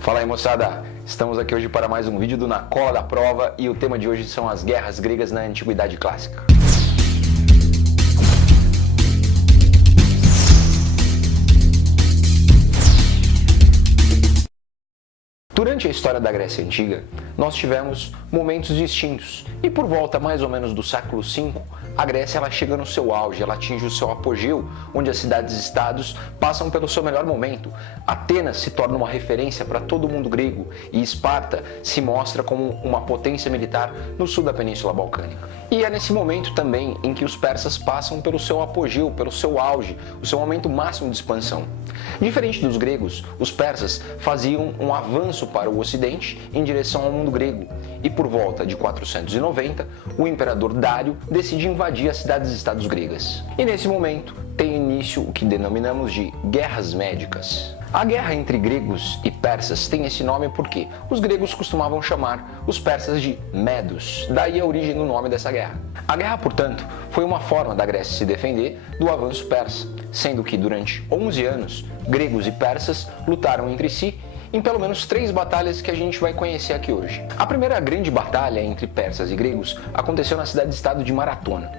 Fala aí, moçada! Estamos aqui hoje para mais um vídeo do Na Cola da Prova e o tema de hoje são as guerras gregas na Antiguidade Clássica. Durante a história da Grécia Antiga, nós tivemos momentos distintos e por volta mais ou menos do século V, a Grécia ela chega no seu auge, ela atinge o seu apogeu, onde as cidades-estados passam pelo seu melhor momento. Atenas se torna uma referência para todo o mundo grego e Esparta se mostra como uma potência militar no sul da Península Balcânica. E é nesse momento também em que os persas passam pelo seu apogeu, pelo seu auge, o seu momento máximo de expansão. Diferente dos gregos, os persas faziam um avanço para o ocidente em direção ao mundo grego e por volta de 490, o imperador Dário decide invadir as cidades-estados gregas. E nesse momento tem início o que denominamos de guerras médicas. A guerra entre gregos e persas tem esse nome porque os gregos costumavam chamar os persas de medos, daí a origem do nome dessa guerra. A guerra, portanto, foi uma forma da Grécia se defender do avanço persa, sendo que durante 11 anos, gregos e persas lutaram entre si em pelo menos 3 batalhas que a gente vai conhecer aqui hoje. A primeira grande batalha entre persas e gregos aconteceu na cidade-estado de Maratona.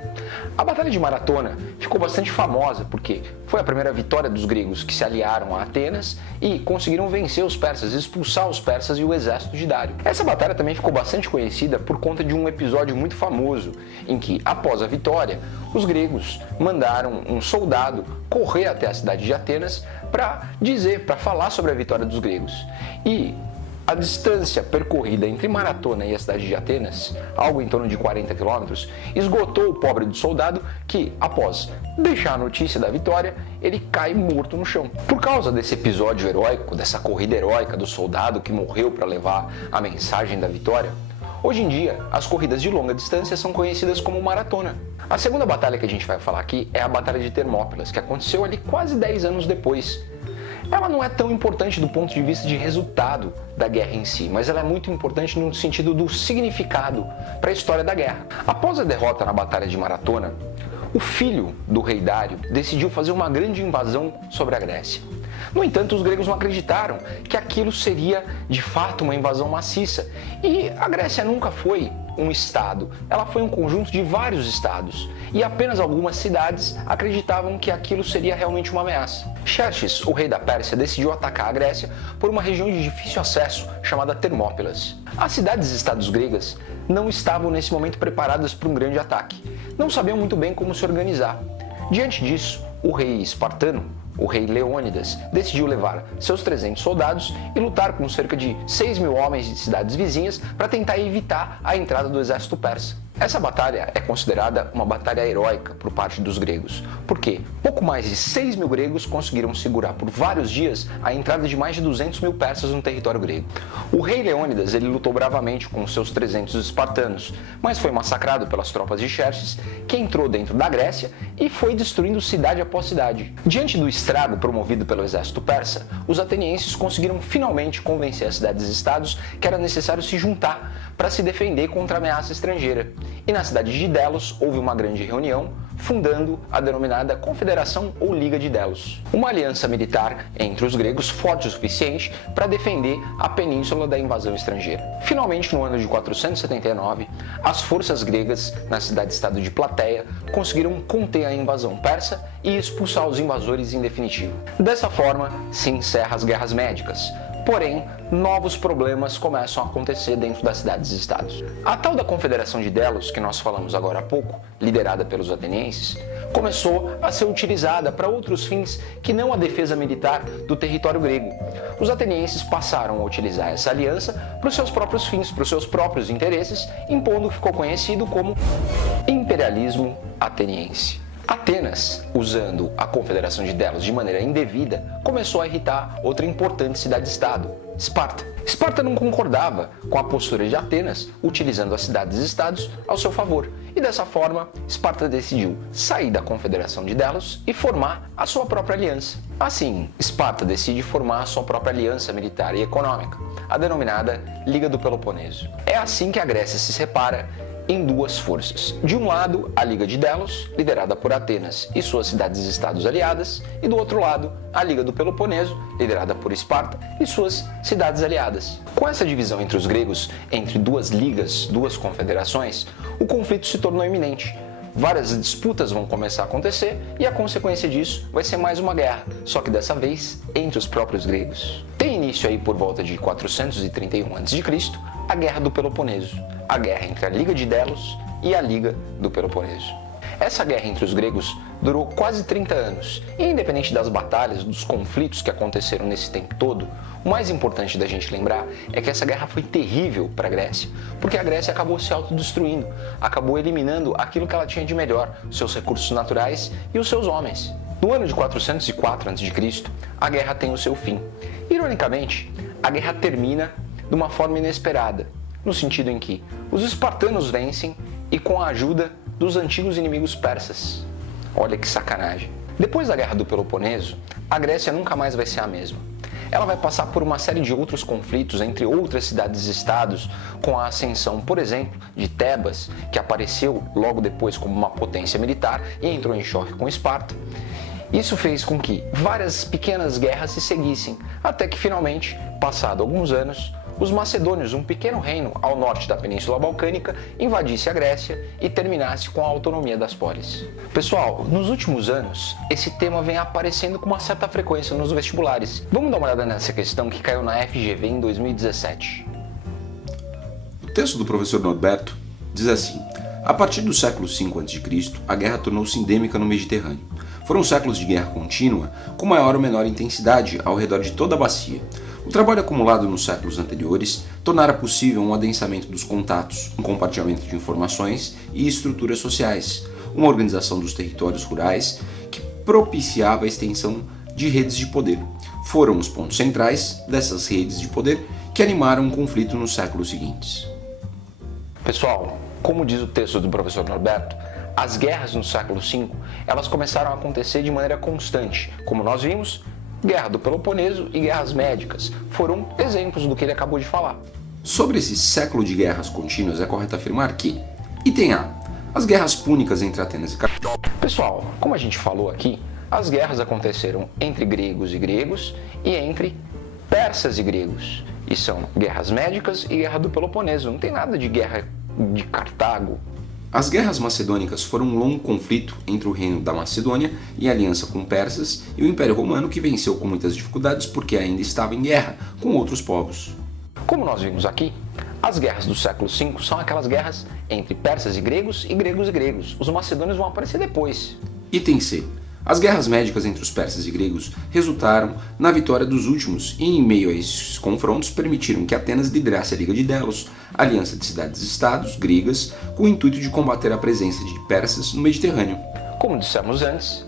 A Batalha de Maratona ficou bastante famosa porque foi a primeira vitória dos gregos que se aliaram a Atenas e conseguiram vencer os persas, expulsar os persas e o exército de Dário. Essa batalha também ficou bastante conhecida por conta de um episódio muito famoso em que, após a vitória, os gregos mandaram um soldado correr até a cidade de Atenas para falar sobre a vitória dos gregos. E a distância percorrida entre Maratona e a cidade de Atenas, algo em torno de 40 quilômetros, esgotou o pobre do soldado que, após deixar a notícia da vitória, ele cai morto no chão. Por causa desse episódio heróico, dessa corrida heróica do soldado que morreu para levar a mensagem da vitória, hoje em dia, as corridas de longa distância são conhecidas como maratona. A segunda batalha que a gente vai falar aqui é a Batalha de Termópilas, que aconteceu ali quase 10 anos depois. Ela não é tão importante do ponto de vista de resultado da guerra em si, mas ela é muito importante no sentido do significado para a história da guerra. Após a derrota na Batalha de Maratona, o filho do rei Dário decidiu fazer uma grande invasão sobre a Grécia. No entanto, os gregos não acreditaram que aquilo seria de fato uma invasão maciça. E a Grécia nunca foi um estado, ela foi um conjunto de vários estados. E apenas algumas cidades acreditavam que aquilo seria realmente uma ameaça. Xerxes, o rei da Pérsia, decidiu atacar a Grécia por uma região de difícil acesso chamada Termópilas. As cidades-estados gregas não estavam nesse momento preparadas para um grande ataque. Não sabiam muito bem como se organizar. Diante disso, o rei espartano, o rei Leônidas, decidiu levar seus 300 soldados e lutar com cerca de 6.000 homens de cidades vizinhas para tentar evitar a entrada do exército persa. Essa batalha é considerada uma batalha heróica por parte dos gregos, porque pouco mais de 6.000 gregos conseguiram segurar por vários dias a entrada de mais de 200.000 persas no território grego. O rei Leônidas ele lutou bravamente com seus 300 espartanos, mas foi massacrado pelas tropas de Xerxes, que entrou dentro da Grécia e foi destruindo cidade após cidade. Diante do estrago promovido pelo exército persa, os atenienses conseguiram finalmente convencer as cidades-estados que era necessário se juntar para se defender contra a ameaça estrangeira. E na cidade de Delos houve uma grande reunião, fundando a denominada Confederação ou Liga de Delos, uma aliança militar entre os gregos forte o suficiente para defender a península da invasão estrangeira. Finalmente, no ano de 479, as forças gregas na cidade-estado de Plateia conseguiram conter a invasão persa e expulsar os invasores em definitivo. Dessa forma, se encerram as guerras médicas. Porém, novos problemas começam a acontecer dentro das cidades-estados. A tal da Confederação de Delos, que nós falamos agora há pouco, liderada pelos atenienses, começou a ser utilizada para outros fins que não a defesa militar do território grego. Os atenienses passaram a utilizar essa aliança para os seus próprios fins, para os seus próprios interesses, impondo o que ficou conhecido como imperialismo ateniense. Atenas, usando a Confederação de Delos de maneira indevida, começou a irritar outra importante cidade-estado, Esparta. Esparta não concordava com a postura de Atenas, utilizando as cidades-estados ao seu favor, e dessa forma, Esparta decidiu sair da Confederação de Delos e formar a sua própria aliança. Assim, Esparta decide formar a sua própria aliança militar e econômica, a denominada Liga do Peloponeso. É assim que a Grécia se separa em duas forças. De um lado, a Liga de Delos, liderada por Atenas e suas cidades-estados aliadas, e do outro lado, a Liga do Peloponeso, liderada por Esparta e suas cidades aliadas. Com essa divisão entre os gregos, entre duas ligas, duas confederações, o conflito se tornou iminente. Várias disputas vão começar a acontecer e a consequência disso vai ser mais uma guerra, só que dessa vez entre os próprios gregos. Tem início aí por volta de 431 a.C. a Guerra do Peloponeso, a guerra entre a Liga de Delos e a Liga do Peloponeso. Essa guerra entre os gregos durou quase 30 anos, e independente das batalhas, dos conflitos que aconteceram nesse tempo todo, o mais importante da gente lembrar é que essa guerra foi terrível para a Grécia, porque a Grécia acabou se autodestruindo, acabou eliminando aquilo que ela tinha de melhor, os seus recursos naturais e os seus homens. No ano de 404 a.C., a guerra tem o seu fim. Ironicamente, a guerra termina de uma forma inesperada, no sentido em que os espartanos vencem e com a ajuda dos antigos inimigos persas. Olha que sacanagem. Depois da Guerra do Peloponeso, a Grécia nunca mais vai ser a mesma. Ela vai passar por uma série de outros conflitos entre outras cidades-estados, com a ascensão, por exemplo, de Tebas, que apareceu logo depois como uma potência militar e entrou em choque com Esparta. Isso fez com que várias pequenas guerras se seguissem, até que finalmente, passado alguns anos, os macedônios, um pequeno reino ao norte da Península Balcânica, invadisse a Grécia e terminasse com a autonomia das polis. Pessoal, nos últimos anos, esse tema vem aparecendo com uma certa frequência nos vestibulares. Vamos dar uma olhada nessa questão que caiu na FGV em 2017. O texto do professor Norberto diz assim: a partir do século V a.C., a guerra tornou-se endêmica no Mediterrâneo. Foram séculos de guerra contínua, com maior ou menor intensidade ao redor de toda a bacia. O trabalho acumulado nos séculos anteriores tornara possível um adensamento dos contatos, um compartilhamento de informações e estruturas sociais, uma organização dos territórios rurais que propiciava a extensão de redes de poder. Foram os pontos centrais dessas redes de poder que animaram o conflito nos séculos seguintes. Pessoal, como diz o texto do professor Norberto, as guerras no século V, elas começaram a acontecer de maneira constante. Como nós vimos, Guerra do Peloponeso e guerras médicas foram exemplos do que ele acabou de falar. Sobre esse século de guerras contínuas, é correto afirmar que, item A, as guerras púnicas entre Atenas e Cartago. Pessoal, como a gente falou aqui, as guerras aconteceram entre gregos e gregos e entre persas e gregos. E são guerras médicas e Guerra do Peloponeso. Não tem nada de guerra de Cartago. As guerras macedônicas foram um longo conflito entre o reino da Macedônia em aliança com persas e o Império Romano, que venceu com muitas dificuldades porque ainda estava em guerra com outros povos. Como nós vimos aqui, as guerras do século V são aquelas guerras entre persas e gregos e gregos e gregos. Os macedônios vão aparecer depois. Item C. As guerras médicas entre os persas e gregos resultaram na vitória dos últimos e, em meio a esses confrontos, permitiram que Atenas liderasse a Liga de Delos, aliança de cidades-estados gregas, com o intuito de combater a presença de persas no Mediterrâneo. Como dissemos antes,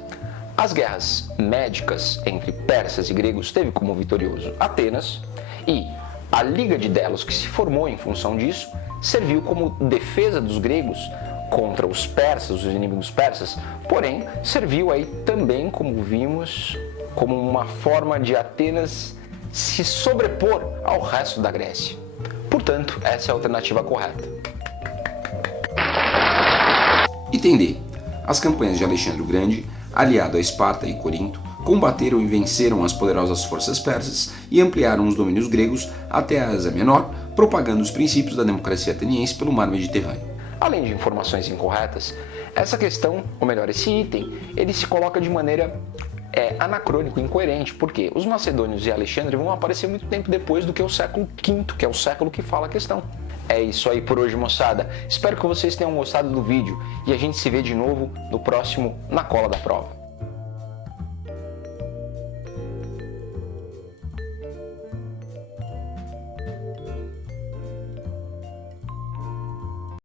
as guerras médicas entre persas e gregos teve como vitorioso Atenas, e a Liga de Delos, que se formou em função disso, serviu como defesa dos gregos contra os persas, os inimigos persas, porém serviu aí também, como vimos, como uma forma de Atenas se sobrepor ao resto da Grécia. Portanto, essa é a alternativa correta. Item D. As campanhas de Alexandre o Grande, aliado a Esparta e Corinto, combateram e venceram as poderosas forças persas e ampliaram os domínios gregos até a Ásia Menor, propagando os princípios da democracia ateniense pelo mar Mediterrâneo. Além de informações incorretas, essa questão, ou melhor, esse item, ele se coloca de maneira anacrônico, incoerente, porque os macedônios e Alexandre vão aparecer muito tempo depois do que o século V, que é o século que fala a questão. É isso aí por hoje, moçada. Espero que vocês tenham gostado do vídeo e a gente se vê de novo no próximo Na Cola da Prova.